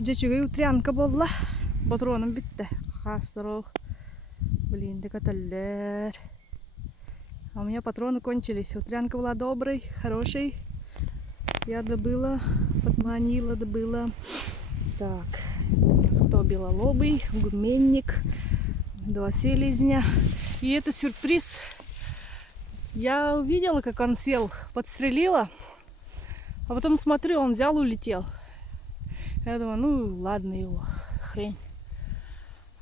Джечугай утрянка болла. Патроном битте. Хастрол. Блин, декаталлер. А у меня патроны кончились. Утрянка была доброй, хорошей. Я добыла, подманила, добыла. Так, у нас кто? Белолобый, гуменник, два селезня. И это сюрприз. Я увидела, как он сел, подстрелила. А потом смотрю, он взял, улетел. Я думаю, ну ладно его, хрень.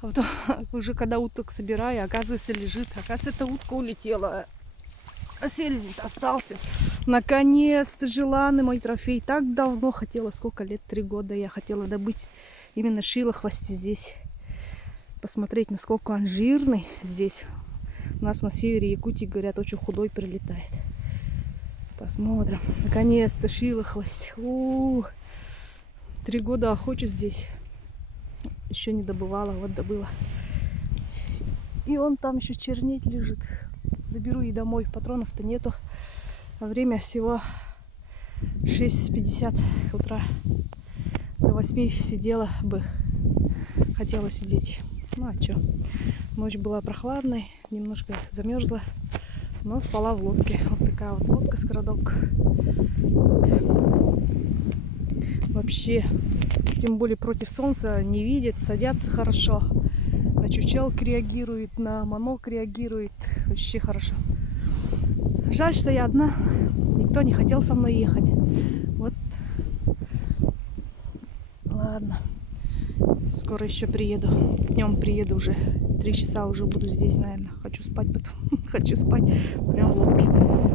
А потом уже когда уток собираю, оказывается, лежит. Оказывается, эта утка улетела. А селезень остался. Наконец-то желанный мой трофей. Так давно хотела, сколько лет, 3 года я хотела добыть именно шилохвости здесь. Посмотреть, насколько он жирный здесь. У нас на севере Якутии, говорят, очень худой прилетает. Посмотрим. Наконец-то шилохвость. 3 года охочусь здесь. Еще не добывала, вот добыла. И он там еще чернеть лежит. Заберу и домой. Патронов-то нету. А время всего 6:50 утра. До 8 сидела бы. Хотела сидеть. Ну а что? Ночь была прохладной. Немножко замерзла. Но спала в лодке. Вот такая вот лодка скородок. Вообще, тем более против солнца не видит. Садятся хорошо. На чучелки реагирует, на манок реагирует. Вообще хорошо. Жаль, что я одна. Никто не хотел со мной ехать. Вот. Ладно. Скоро еще приеду. Днем приеду уже. 3 часа уже буду здесь, наверное. Хочу спать потом. Хочу спать. Прям в лодке.